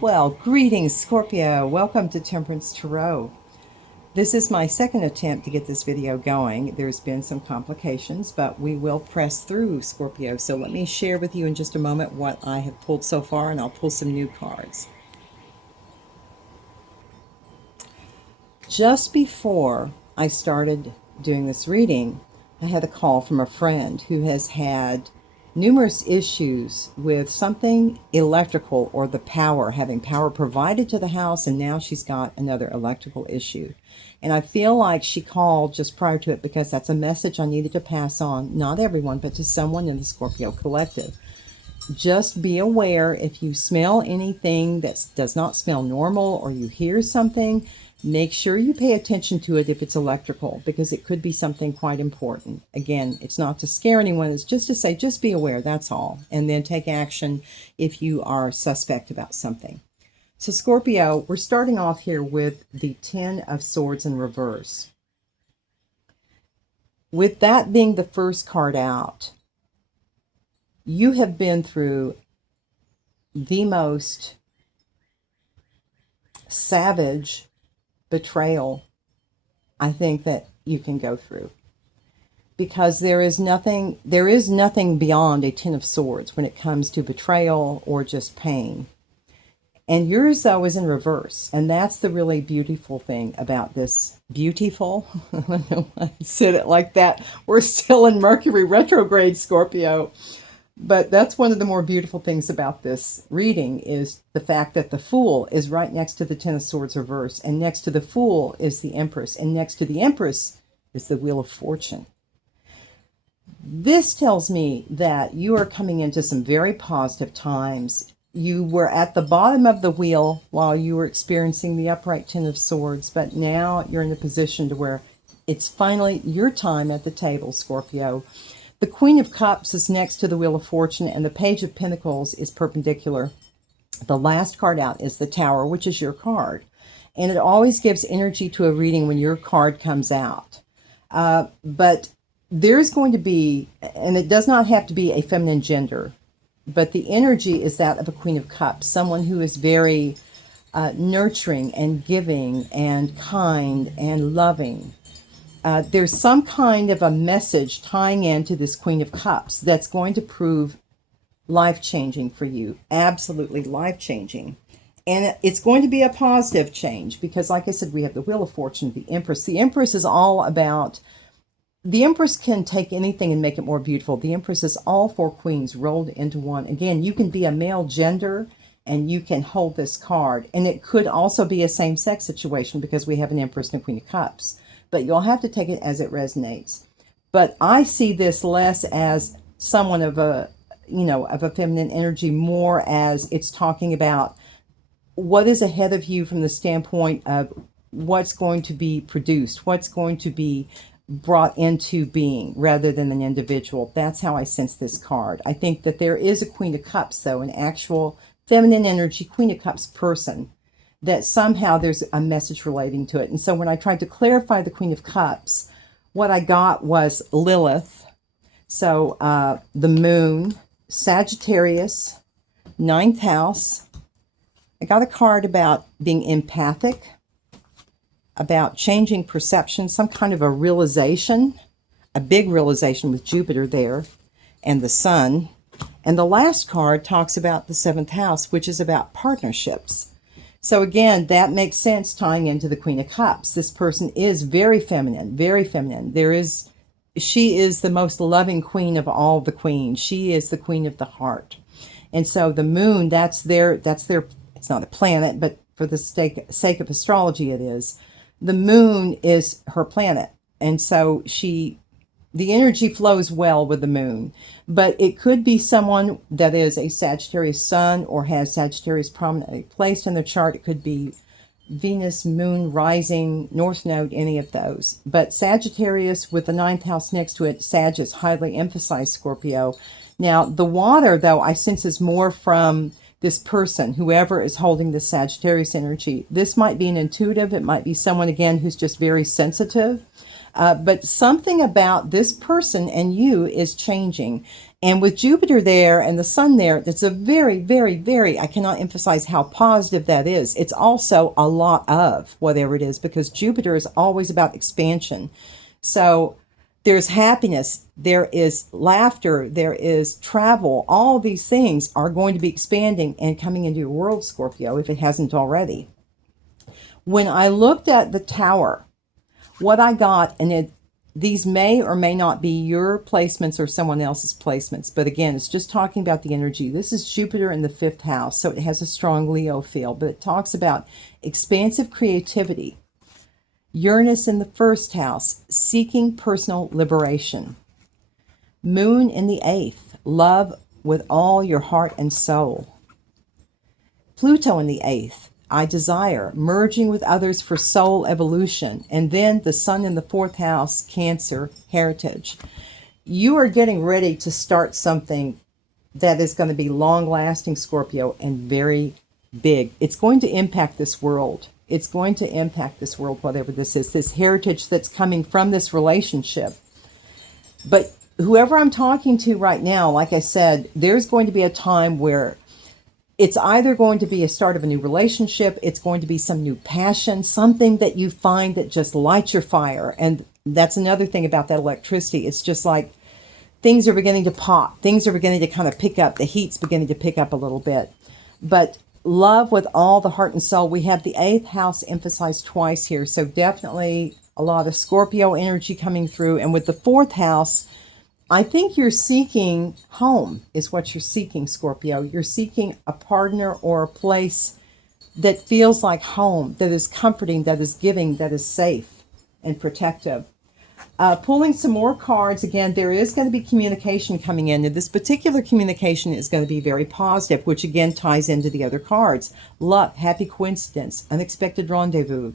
Well, greetings, Scorpio. Welcome to Temperance Tarot. This is my second attempt to get this video going. There's been some complications, but we will press through, Scorpio. So let me share with you in just a moment what I have pulled so far, and I'll pull some new cards. Just before I started doing this reading, I had a call from a friend who has had numerous issues with something electrical or the power, having power provided to the house, and now she's got another electrical issue. And I feel like she called just prior to it because that's a message I needed to pass on, not everyone, but to someone in the Scorpio Collective. Just be aware if you smell anything that does not smell normal or you hear something, make sure you pay attention to it if it's electrical, because it could be something quite important. Again, it's not to scare anyone, it's just to say, just be aware, that's all. And then take action if you are suspect about something. So Scorpio, we're starting off here with the Ten of Swords in reverse. With that being the first card out, you have been through the most savage betrayal I think that you can go through, because there is nothing beyond a Ten of Swords when it comes to betrayal or just pain. And yours, though, is in reverse, and that's the really beautiful thing about this. Beautiful? I don't know why I said it like that. We're still in Mercury retrograde, Scorpio. But that's one of the more beautiful things about this reading, is the fact that the Fool is right next to the Ten of Swords reverse, and next to the Fool is the Empress, and next to the Empress is the Wheel of Fortune. This tells me that you are coming into some very positive times. You were at the bottom of the wheel while you were experiencing the upright Ten of Swords, but now you're in a position to where it's finally your time at the table, Scorpio. The Queen of Cups is next to the Wheel of Fortune, and the Page of Pentacles is perpendicular. The last card out is the Tower, which is your card. And it always gives energy to a reading when your card comes out. But there's going to be, and it does not have to be a feminine gender, but the energy is that of a Queen of Cups, someone who is very nurturing and giving and kind and loving. There's some kind of a message tying into this Queen of Cups that's going to prove life-changing for you. Absolutely life-changing. And it's going to be a positive change because, like I said, we have the Wheel of Fortune, the Empress. The Empress is all about... The Empress can take anything and make it more beautiful. The Empress is all four queens rolled into one. Again, you can be a male gender and you can hold this card. And it could also be a same-sex situation because we have an Empress and a Queen of Cups. But you'll have to take it as it resonates. But I see this less as someone of a, of a feminine energy, more as it's talking about what is ahead of you from the standpoint of what's going to be produced, what's going to be brought into being rather than an individual. That's how I sense this card. I think that there is a Queen of Cups, though, an actual feminine energy Queen of Cups person, that somehow there's a message relating to it. And so when I tried to clarify the Queen of Cups, what I got was Lilith, so the Moon, Sagittarius, ninth house. I got a card about being empathic, about changing perception, some kind of a realization, a big realization with Jupiter there, and the Sun. And the last card talks about the seventh house, which is about partnerships. So again, that makes sense tying into the Queen of Cups. This person is very feminine, very feminine. She is the most loving queen of all the queens. She is the queen of the heart. And so the Moon, that's their, it's not a planet, but for the sake of astrology it is. The Moon is her planet. And so the energy flows well with the Moon, but it could be someone that is a Sagittarius sun or has Sagittarius prominently placed in the chart. It could be Venus, Moon, Rising, North Node, any of those. But Sagittarius with the ninth house next to it, Sag is highly emphasized, Scorpio. Now, the water, though, I sense is more from this person, whoever is holding the Sagittarius energy. This might be an intuitive. It might be someone, again, who's just very sensitive. But something about this person and you is changing. And with Jupiter there and the sun there, that's a very, very, very, I cannot emphasize how positive that is. It's also a lot of whatever it is, because Jupiter is always about expansion. So there's happiness, there is laughter, there is travel. All these things are going to be expanding and coming into your world, Scorpio, if it hasn't already. When I looked at the tower, what I got, and these may or may not be your placements or someone else's placements, but again, it's just talking about the energy. This is Jupiter in the 5th house, so it has a strong Leo feel, but it talks about expansive creativity. Uranus in the 1st house, seeking personal liberation. Moon in the 8th, love with all your heart and soul. Pluto in the 8th, I desire, merging with others for soul evolution. And then the sun in the 4th house, Cancer, heritage. You are getting ready to start something that is going to be long-lasting, Scorpio, and very big. It's going to impact this world. It's going to impact this world, whatever this is, this heritage that's coming from this relationship. But whoever I'm talking to right now, like I said, there's going to be a time where it's either going to be a start of a new relationship, it's going to be some new passion, something that you find that just lights your fire. And that's another thing about that electricity. It's just like things are beginning to pop. Things are beginning to kind of pick up. The heat's beginning to pick up a little bit. But love with all the heart and soul. We have the 8th house emphasized twice here. So definitely a lot of Scorpio energy coming through. And with the 4th house, I think you're seeking home is what you're seeking, Scorpio. You're seeking a partner or a place that feels like home, that is comforting, that is giving, that is safe and protective. Pulling some more cards. Again, there is going to be communication coming in. And this particular communication is going to be very positive, which again ties into the other cards. Luck, happy coincidence, unexpected rendezvous.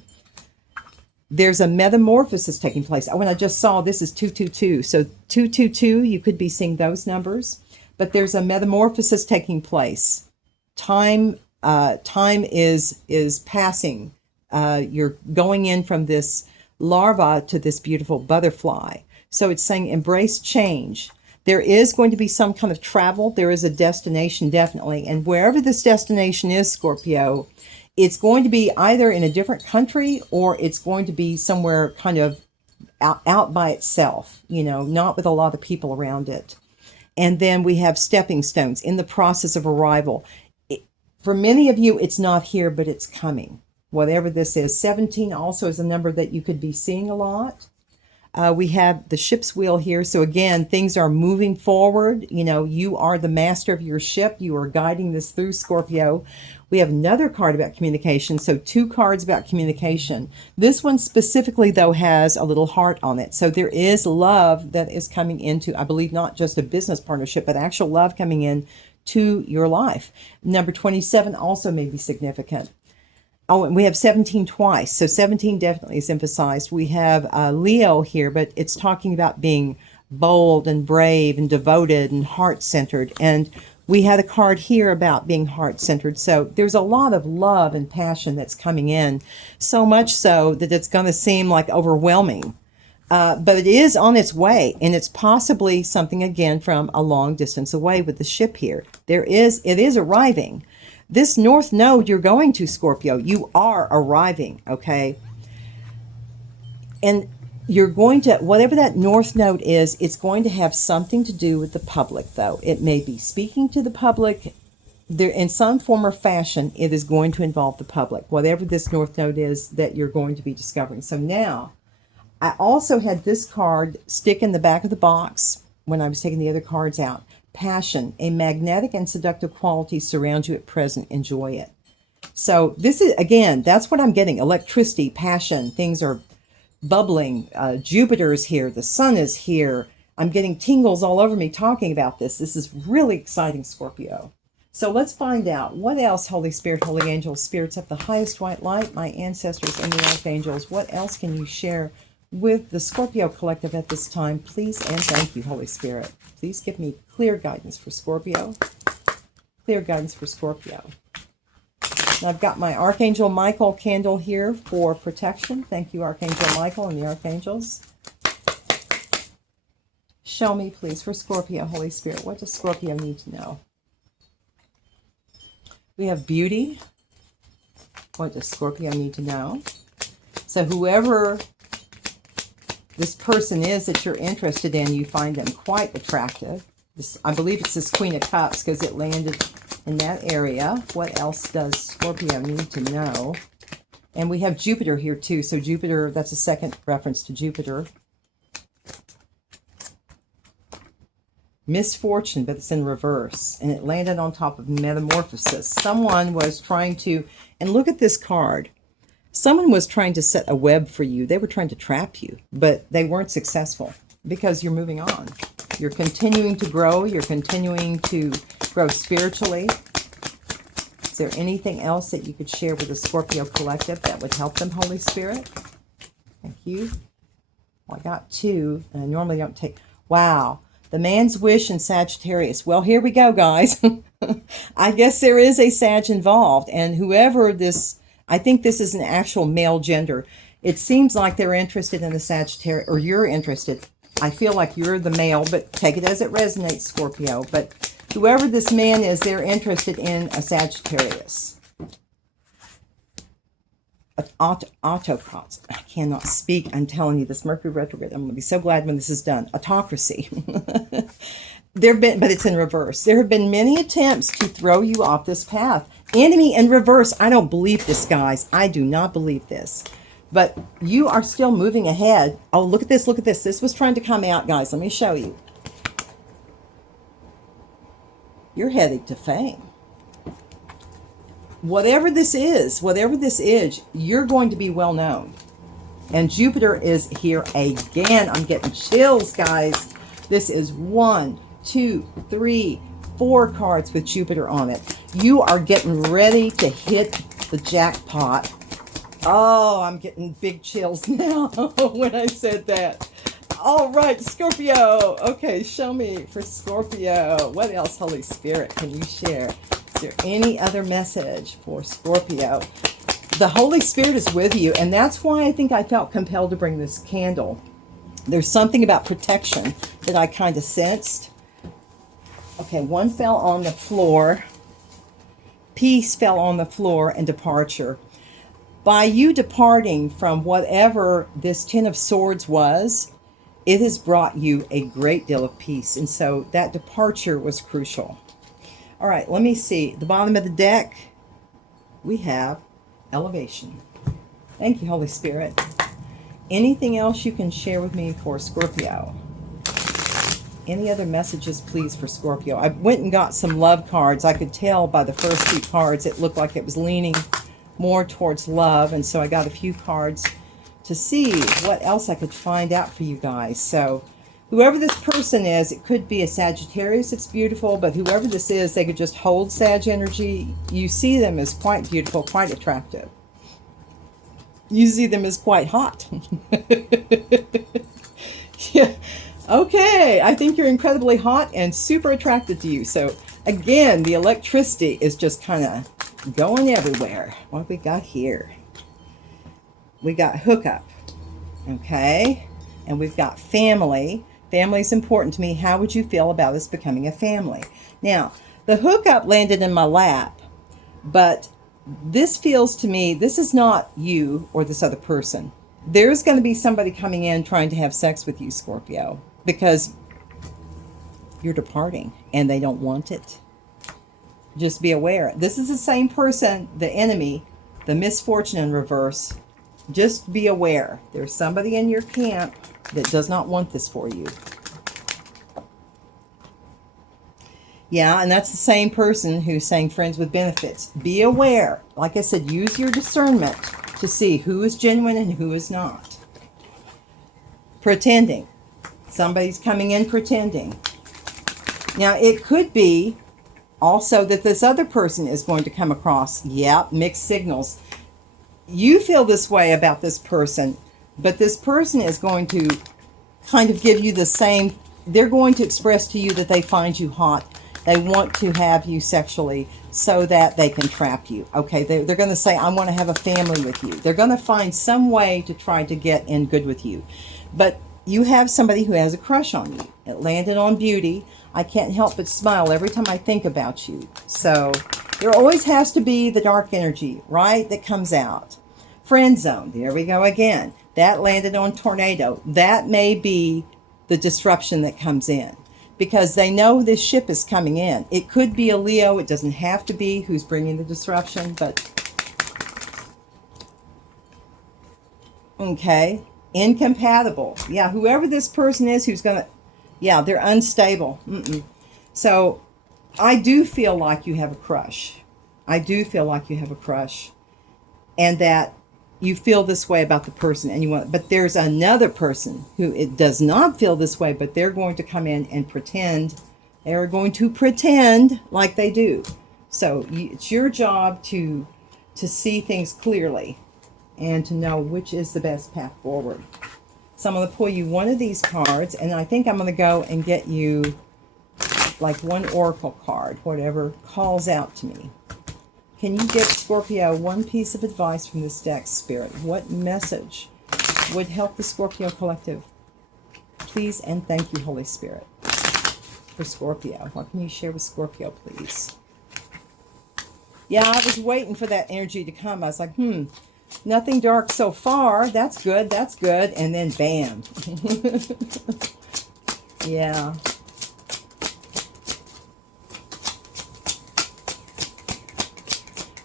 There's a metamorphosis taking place. When I just saw this is 222. So 222, you could be seeing those numbers. But there's a metamorphosis taking place. Time is passing. You're going in from this larva to this beautiful butterfly. So it's saying embrace change. There is going to be some kind of travel. There is a destination, definitely. And wherever this destination is, Scorpio, it's going to be either in a different country or it's going to be somewhere kind of out by itself, you know, not with a lot of people around it. And then we have stepping stones in the process of arrival. For many of you, it's not here, but it's coming. Whatever this is. 17 also is a number that you could be seeing a lot. We have the ship's wheel here. So again, things are moving forward. You know, you are the master of your ship. You are guiding this through, Scorpio. We have another card about communication. So 2 cards about communication. This one specifically, though, has a little heart on it. So there is love that is coming into, I believe, not just a business partnership, but actual love coming in to your life. Number 27 also may be significant. Oh, and we have 17 twice. So 17 definitely is emphasized. We have Leo here, but it's talking about being bold and brave and devoted and heart-centered. And we had a card here about being heart-centered. So there's a lot of love and passion that's coming in, so much so that it's going to seem like overwhelming. But it is on its way, and it's possibly something, again, from a long distance away with the ship here. It is arriving. This north node you're going to, Scorpio, you are arriving, okay? And you're going to, whatever that north node is, it's going to have something to do with the public, though. It may be speaking to the public. There, in some form or fashion, it is going to involve the public, whatever this north node is that you're going to be discovering. So now, I also had this card stick in the back of the box when I was taking the other cards out. Passion, a magnetic and seductive quality surrounds you at present. Enjoy it. So this is, again, that's what I'm getting. Electricity, passion, things are bubbling. Jupiter is here. The sun is here. I'm getting tingles all over me talking about this. This is really exciting, Scorpio. So let's find out what else, Holy Spirit, Holy Angels, spirits of the highest white light, my ancestors and the archangels, what else can you share with the Scorpio Collective at this time? Please and thank you, Holy Spirit. Please give me clear guidance for Scorpio. Clear guidance for Scorpio. And I've got my Archangel Michael candle here for protection. Thank you, Archangel Michael and the Archangels. Show me, please, for Scorpio, Holy Spirit. What does Scorpio need to know? We have beauty. What does Scorpio need to know? So whoever this person is that you're interested in, you find them quite attractive. This, I believe it's this Queen of Cups because it landed in that area. What else does Scorpio need to know? And we have Jupiter here too. So Jupiter, that's a second reference to Jupiter. Misfortune, but it's in reverse. And it landed on top of metamorphosis. Someone was trying to, and look at this card. Someone was trying to set a web for you. They were trying to trap you, but they weren't successful because you're moving on. You're continuing to grow. You're continuing to grow spiritually. Is there anything else that you could share with the Scorpio Collective that would help them, Holy Spirit? Thank you. Well, I got 2, and I normally don't take... Wow. The man's wish in Sagittarius. Well, here we go, guys. I guess there is a Sag involved. And whoever this... I think this is an actual male gender. It seems like they're interested in the Sagittarius, or you're interested. I feel like you're the male, but take it as it resonates, Scorpio. But whoever this man is, they're interested in a Sagittarius. Autocrats. I cannot speak. I'm telling you, this Mercury retrograde. I'm going to be so glad when this is done. Autocracy. There have been, but it's in reverse. There have been many attempts to throw you off this path. Enemy in reverse. I don't believe this, guys. I do not believe this. But you are still moving ahead. Oh, look at this. Look at this. This was trying to come out, guys. Let me show you. You're headed to fame. Whatever this is, you're going to be well known. And Jupiter is here again. I'm getting chills, guys. This is 1, 2, 3, 4 cards with Jupiter on it. You are getting ready to hit the jackpot. Oh, I'm getting big chills now when I said that. All right, Scorpio. Okay, show me for Scorpio. What else, Holy Spirit, can you share? Is there any other message for Scorpio? The Holy Spirit is with you, and that's why I think I felt compelled to bring this candle. There's something about protection that I kind of sensed. Okay, one fell on the floor. Peace fell on the floor, and departure. By you departing from whatever this Ten of Swords was, it has brought you a great deal of peace. And so that departure was crucial. All right, let me see. The bottom of the deck, we have elevation. Thank you, Holy Spirit. Anything else you can share with me for Scorpio? Any other messages, please, for Scorpio? I went and got some love cards. I could tell by the first 2 cards it looked like it was leaning more towards love, and so I got a few cards to see what else I could find out for you guys. So whoever this person is, it could be a Sagittarius. It's beautiful, but whoever this is, they could just hold Sag energy. You see them as quite beautiful, quite attractive. You see them as quite hot. Yeah. Okay, I think you're incredibly hot and super attracted to you. So again, the electricity is just kind of going everywhere. What have we got here? We got hookup, okay? And we've got family. Family is important to me. How would you feel about us becoming a family? Now, the hookup landed in my lap, but this feels to me, this is not you or this other person. There's going to be somebody coming in trying to have sex with you, Scorpio, because you're departing and they don't want it. Just be aware. This is the same person, the enemy, the misfortune in reverse. Just be aware. There's somebody in your camp that does not want this for you. Yeah, and that's the same person who's saying friends with benefits. Be aware. Like I said, use your discernment to see who is genuine and who is not. Pretending. Somebody's coming in pretending. Now, it could be also that this other person is going to come across, mixed signals. You feel this way about this person, but this person is going to kind of give you the same, they're going to express to you that they find you hot. They want to have you sexually so that they can trap you. Okay, they're going to say, I want to have a family with you. They're going to find some way to try to get in good with you. But you have somebody who has a crush on you. It landed on beauty. I can't help but smile every time I think about you. So there always has to be the dark energy, right, that comes out. Friend zone. There we go again. That landed on tornado. That may be the disruption that comes in, because they know this ship is coming in. It could be a Leo. It doesn't have to be who's bringing the disruption, but okay. Incompatible. Yeah, whoever this person is who's going to, yeah, they're unstable. So I do feel like you have a crush. I do feel like you have a crush, and that you feel this way about the person, and you want, but there's another person who it does not feel this way, but they're going to come in and pretend. They're going to pretend like they do. So it's your job to see things clearly and to know which is the best path forward. So I'm going to pull you one of these cards, and I think I'm going to go and get you like one oracle card, whatever calls out to me. Can you give Scorpio one piece of advice from this deck, Spirit? What message would help the Scorpio Collective? Please and thank you, Holy Spirit, for Scorpio. What can you share with Scorpio, please? Yeah, I was waiting for that energy to come. I was like, nothing dark so far. That's good. That's good. And then bam. Yeah.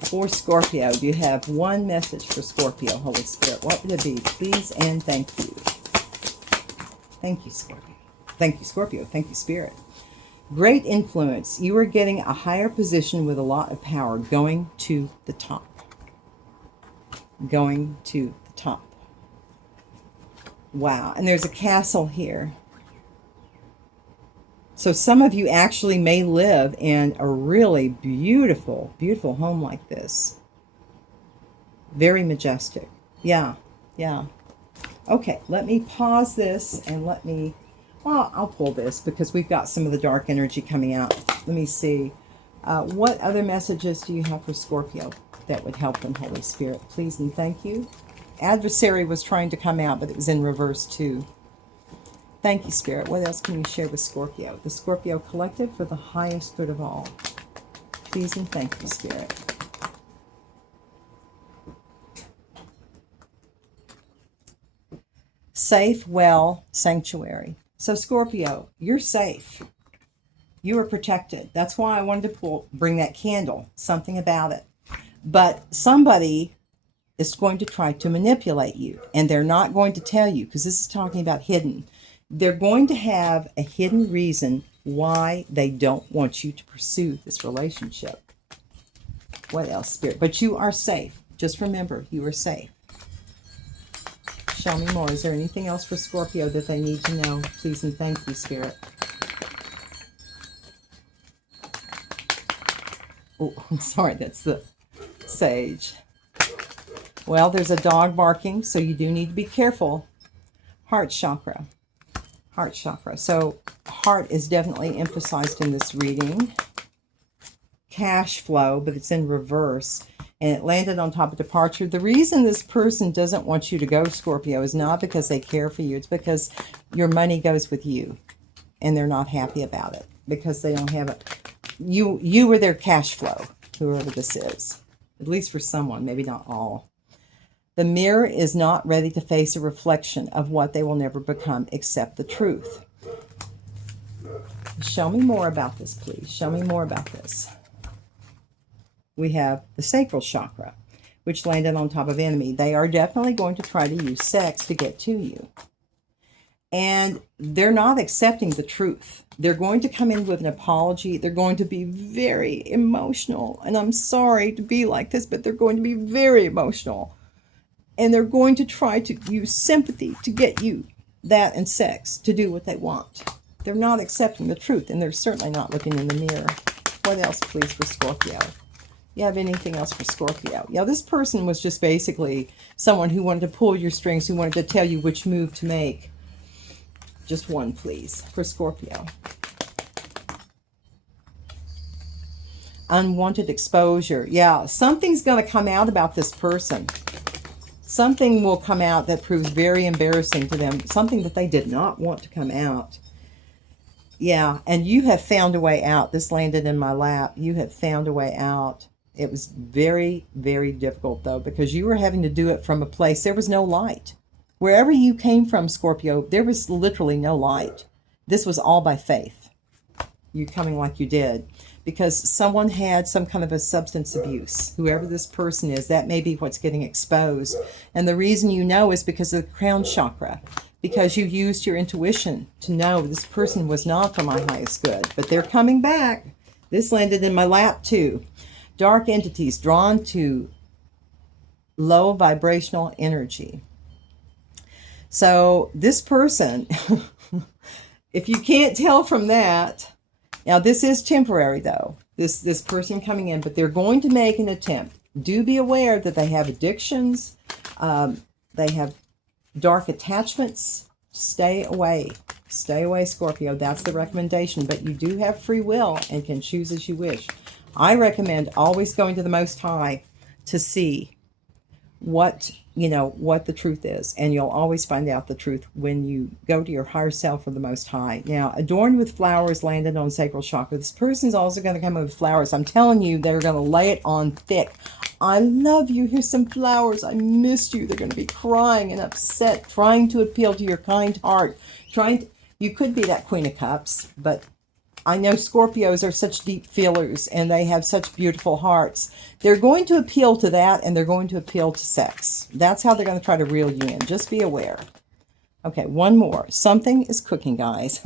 For Scorpio, do you have one message for Scorpio, Holy Spirit? What would it be? Please and thank you. Thank you, Scorpio. Thank you, Scorpio. Thank you, Spirit. Great influence. You are getting a higher position with a lot of power, going to the top. Going to the top. Wow. And there's a castle here. So some of you actually may live in a really beautiful, beautiful home like this. Very majestic. Yeah, yeah. Okay, let me pause this and let me, well, I'll pull this because we've got some of the dark energy coming out. Let me see. What other messages do you have for Scorpio that would help them, Holy Spirit? Please and thank you. Adversary was trying to come out, but it was in reverse too. Thank you, Spirit. What else can you share with Scorpio? The Scorpio Collective for the highest good of all. Please and thank you, Spirit. Safe, well, sanctuary. So Scorpio, you're safe. You are protected. That's why I wanted to bring that candle, something about it. But somebody is going to try to manipulate you, and they're not going to tell you, because this is talking about hidden. They're going to have a hidden reason why they don't want you to pursue this relationship. What else, Spirit? But you are safe. Just remember, you are safe. Show me more. Is there anything else for Scorpio that they need to know? Please and thank you, Spirit. Oh, I'm sorry. That's the Sage. Well, there's a dog barking, so you do need to be careful. Heart chakra. Heart chakra. So heart is definitely emphasized in this reading. Cash flow, but it's in reverse. And it landed on top of departure. The reason this person doesn't want you to go, Scorpio, is not because they care for you. It's because your money goes with you. And they're not happy about it. Because they don't have it. You are their cash flow, whoever this is. At least for someone, maybe not all. The mirror is not ready to face a reflection of what they will never become except the truth. Show me more about this, please. Show me more about this. We have the sacral chakra, which landed on top of enemy. They are definitely going to try to use sex to get to you. And they're not accepting the truth. They're going to come in with an apology. They're going to be very emotional. And I'm sorry to be like this, but they're going to be very emotional. And they're going to try to use sympathy to get you, that and sex, to do what they want. They're not accepting the truth, and they're certainly not looking in the mirror. What else, please, for Scorpio? You have anything else for Scorpio? Yeah, this person was just basically someone who wanted to pull your strings, who wanted to tell you which move to make. Just one, please, for Scorpio. Unwanted exposure. Yeah, something's going to come out about this person. Something will come out that proves very embarrassing to them. Something that they did not want to come out. Yeah, and you have found a way out. This landed in my lap. You have found a way out. It was very, very difficult, though, because you were having to do it from a place. There was no light. Wherever you came from, Scorpio, there was literally no light. This was all by faith. You coming like you did. Because someone had some kind of a substance abuse. Whoever this person is, that may be what's getting exposed. And the reason you know is because of the crown chakra. Because you used your intuition to know this person was not for my highest good. But they're coming back. This landed in my lap too. Dark entities drawn to low vibrational energy. So this person, if you can't tell from that, now this is temporary though, this person coming in, but they're going to make an attempt. Do be aware that they have addictions, they have dark attachments. Stay away, Scorpio. That's the recommendation, but you do have free will and can choose as you wish. I recommend always going to the Most High to see what the truth is, and you'll always find out the truth when you go to your higher self or the Most High. Now, adorned with flowers landed on sacral chakra. This person's also going to come with flowers. I'm telling you, they're going to lay it on thick. I love you. Here's some flowers. I missed you. They're going to be crying and upset, trying to appeal to your kind heart. You could be that Queen of Cups, but I know Scorpios are such deep feelers and they have such beautiful hearts. They're going to appeal to that, and they're going to appeal to sex. That's how they're going to try to reel you in. Just be aware. Okay, one more. Something is cooking, guys.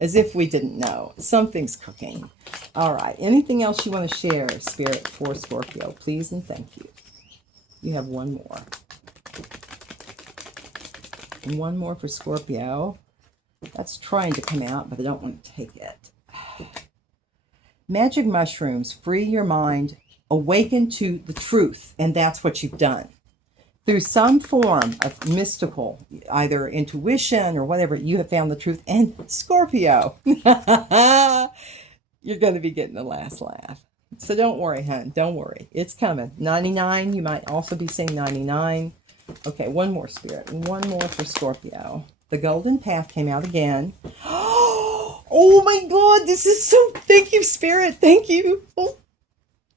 As if we didn't know. Something's cooking. All right. Anything else you want to share, Spirit, for Scorpio? Please and thank you. You have one more. And one more for Scorpio. That's trying to come out, but I don't want to take it. Magic mushrooms, free your mind, awaken to the truth, and that's what you've done. Through some form of mystical, either intuition or whatever, you have found the truth. And Scorpio, you're going to be getting the last laugh. So don't worry, hon. Don't worry. It's coming. 99, you might also be saying 99. Okay, one more, Spirit. One more for Scorpio. The golden path came out again. Oh my God, this is so, thank you, Spirit. Thank you.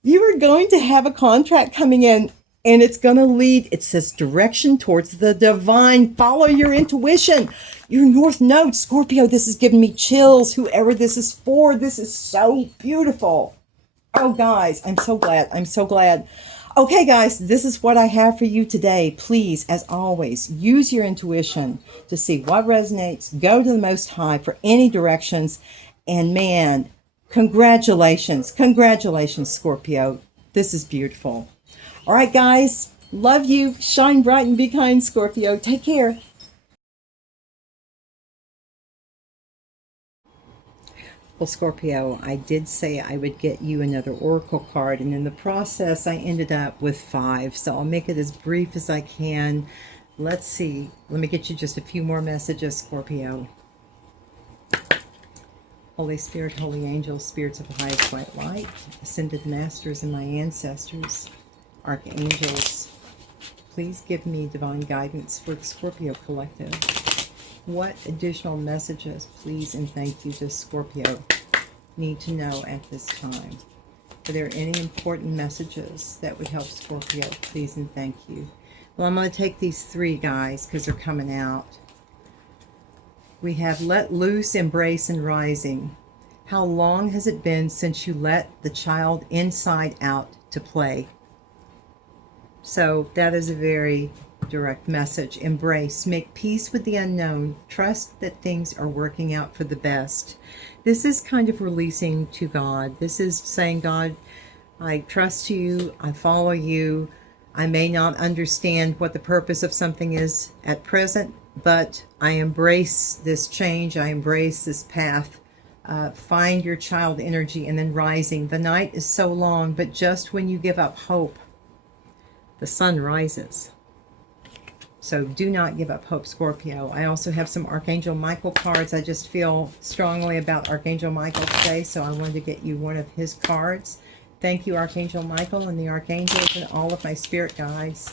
You are going to have a contract coming in, and it's going to lead, it says direction towards the divine. Follow your intuition. Your North Node, Scorpio, this is giving me chills. Whoever this is for, this is so beautiful. Oh, guys, I'm so glad. I'm so glad. Okay, guys, this is what I have for you today. Please, as always, use your intuition to see what resonates. Go to the Most High for any directions. And man, congratulations. Congratulations, Scorpio. This is beautiful. All right, guys, love you. Shine bright and be kind, Scorpio. Take care. Well, Scorpio, I did say I would get you another oracle card, and in the process, I ended up with 5. So I'll make it as brief as I can. Let's see. Let me get you just a few more messages, Scorpio. Holy Spirit, holy angels, spirits of the highest white light, ascended masters and my ancestors, archangels, please give me divine guidance for the Scorpio Collective. What additional messages, please and thank you, does Scorpio need to know at this time? Are there any important messages that would help Scorpio? Please and thank you. Well, I'm going to take these 3, guys, because they're coming out. We have let loose, embrace, and rising. How long has it been since you let the child inside out to play? So that is a very direct message. Embrace, make peace with the unknown, trust that things are working out for the best. This is kind of releasing to God. This is saying, God, I trust you, I follow you. I may not understand what the purpose of something is at present, but I embrace this change. I embrace this path. Find your child energy and then rising. The night is so long, but just when you give up hope, the sun rises. So do not give up hope, Scorpio. I also have some Archangel Michael cards. I just feel strongly about Archangel Michael today, so I wanted to get you one of his cards. Thank you, Archangel Michael and the Archangels and all of my spirit guides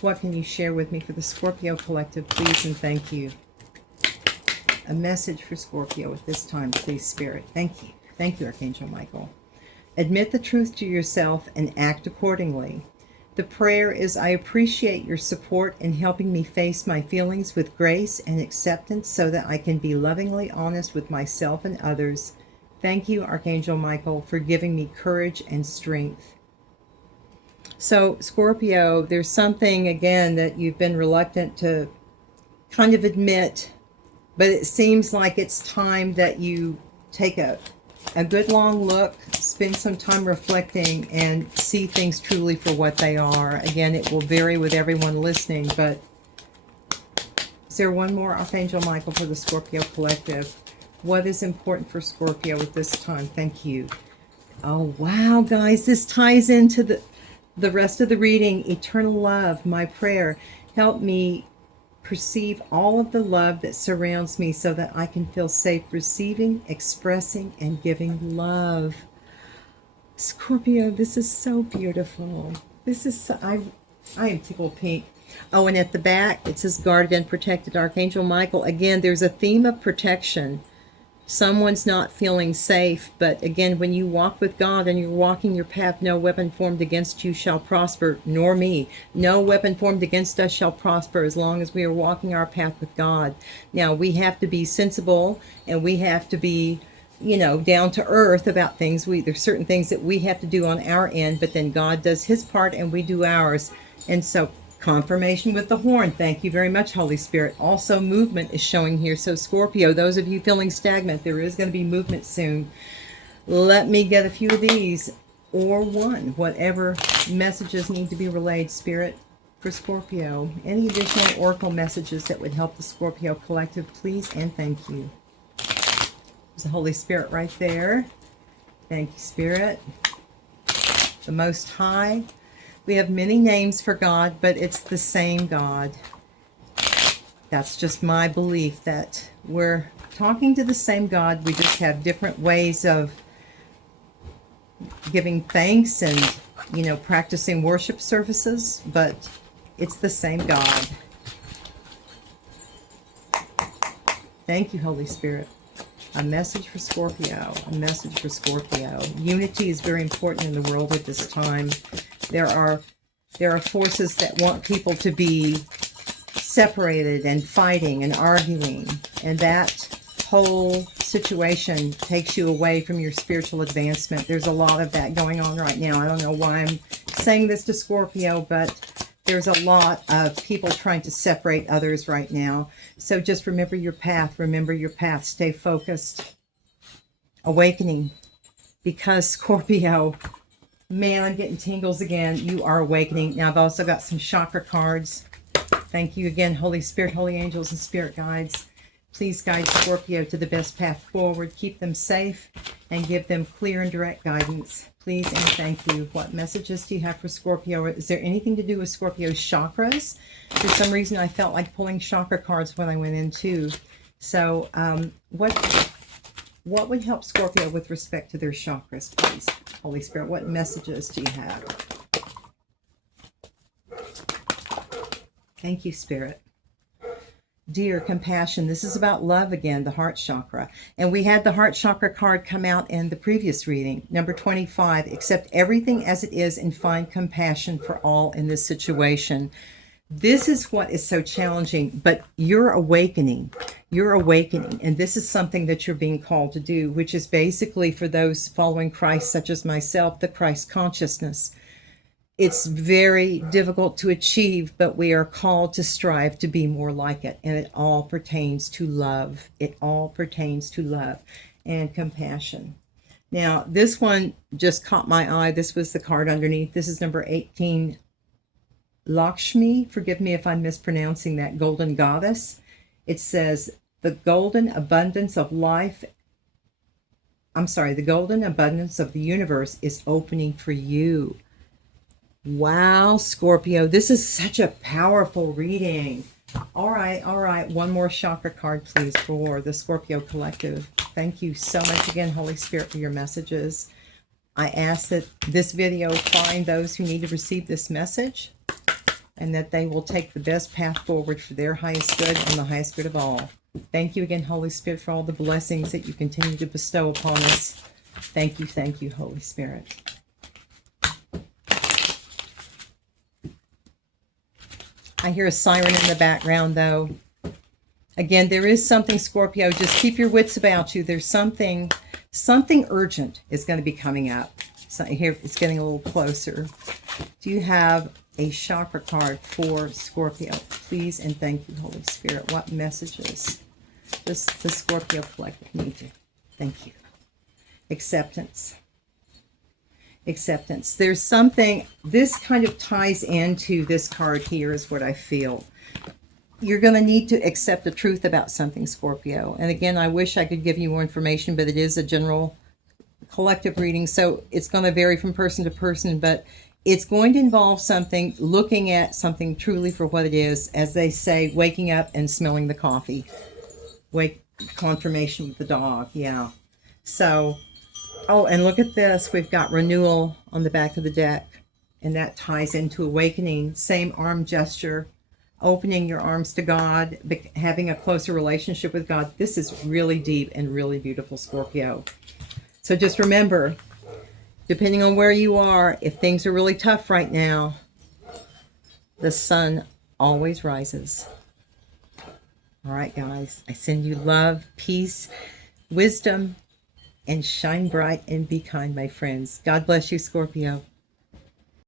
What can you share with me for the Scorpio Collective, please, and thank you. A message for Scorpio at this time, please, Spirit. Thank you. Thank you, Archangel Michael. Admit the truth to yourself and act accordingly. The prayer is, I appreciate your support in helping me face my feelings with grace and acceptance so that I can be lovingly honest with myself and others. Thank you, Archangel Michael, for giving me courage and strength. So, Scorpio, there's something, again, that you've been reluctant to kind of admit, but it seems like it's time that you take a good long look, spend some time reflecting, and see things truly for what they are. Again, it will vary with everyone listening, but is there one more, Archangel Michael, for the Scorpio Collective? What is important for Scorpio at this time? Thank you. Oh, wow, guys, this ties into the rest of the reading. Eternal love, my prayer. Help me perceive all of the love that surrounds me so that I can feel safe receiving, expressing, and giving love. Scorpio, this is so beautiful. This is so, I am tickled pink. Oh, and at the back, it says guarded and protected, Archangel Michael. Again, there's a theme of protection. Someone's not feeling safe, but again, when you walk with God and you're walking your path, no weapon formed against you shall prosper, nor me. No weapon formed against us shall prosper as long as we are walking our path with God. Now, we have to be sensible, and we have to be, you know, down to earth about things. There's certain things that we have to do on our end, but then God does his part and we do ours. And so, confirmation with the horn. Thank you very much, Holy Spirit. Also, movement is showing here. So, Scorpio, those of you feeling stagnant, there is going to be movement soon. Let me get a few of these, or one, whatever messages need to be relayed, Spirit, for Scorpio. Any additional oracle messages that would help the Scorpio Collective, please, and thank you. There's the Holy Spirit right there. Thank you, Spirit. The Most High. We have many names for God, but it's the same God. That's just my belief, that we're talking to the same God. We just have different ways of giving thanks and, you know, practicing worship services, but it's the same God. Thank you, Holy Spirit. A message for Scorpio. A message for Scorpio. Unity is very important in the world at this time. There are forces that want people to be separated and fighting and arguing, and that whole situation takes you away from your spiritual advancement. There's a lot of that going on right now. I don't know why I'm saying this to Scorpio, but there's a lot of people trying to separate others right now. So just remember your path. Remember your path. Stay focused. Awakening. Because Scorpio, man, I'm getting tingles again. You are awakening. Now, I've also got some chakra cards. Thank you again, Holy Spirit, holy angels, and spirit guides. Please guide Scorpio to the best path forward. Keep them safe and give them clear and direct guidance. Please and thank you. What messages do you have for Scorpio? Is there anything to do with Scorpio's chakras? For some reason, I felt like pulling chakra cards when I went in too. So what would help Scorpio with respect to their chakras, please? Holy Spirit, what messages do you have? Thank you, Spirit. Dear compassion, this is about love again, the heart chakra. And we had the heart chakra card come out in the previous reading, number 25. Accept everything as it is and find compassion for all in this situation. This is what is so challenging, but you're awakening. You're awakening, and this is something that you're being called to do, which is basically for those following Christ, such as myself, the Christ consciousness. It's very difficult to achieve, but we are called to strive to be more like it, and it all pertains to love. It all pertains to love and compassion. Now, this one just caught my eye. This was the card underneath. This is number 18. Lakshmi, forgive me if I'm mispronouncing that, golden goddess. It says, the golden abundance of life, the golden abundance of the universe is opening for you. Wow, Scorpio, this is such a powerful reading. All right. One more chakra card, please, for the Scorpio Collective. Thank you so much again, Holy Spirit, for your messages. I ask that this video find those who need to receive this message. and that they will take the best path forward for their highest good and the highest good of all. Thank you again, Holy Spirit, for all the blessings that you continue to bestow upon us. Thank you, Holy Spirit. I hear a siren in the background, though. Again, there is something, Scorpio. Just keep your wits about you. There's something urgent is going to be coming up. So here, it's getting a little closer. Do you have a chakra card for Scorpio? Please and thank you, Holy Spirit. What messages does the Scorpio Collective need to? Thank you. Acceptance. Acceptance. There's something, this kind of ties into this card here is what I feel. You're going to need to accept the truth about something, Scorpio. And again, I wish I could give you more information, but it is a general collective reading, so it's going to vary from person to person, but it's going to involve something, looking at something truly for what it is, as they say, waking up and smelling the coffee. Confirmation with the dog, yeah. So, oh, and look at this. We've got renewal on the back of the deck, and that ties into awakening. Same arm gesture, opening your arms to God, having a closer relationship with God. This is really deep and really beautiful, Scorpio. So just remember, depending on where you are, if things are really tough right now, the sun always rises. All right, guys, I send you love, peace, wisdom, and shine bright and be kind, my friends. God bless you, Scorpio.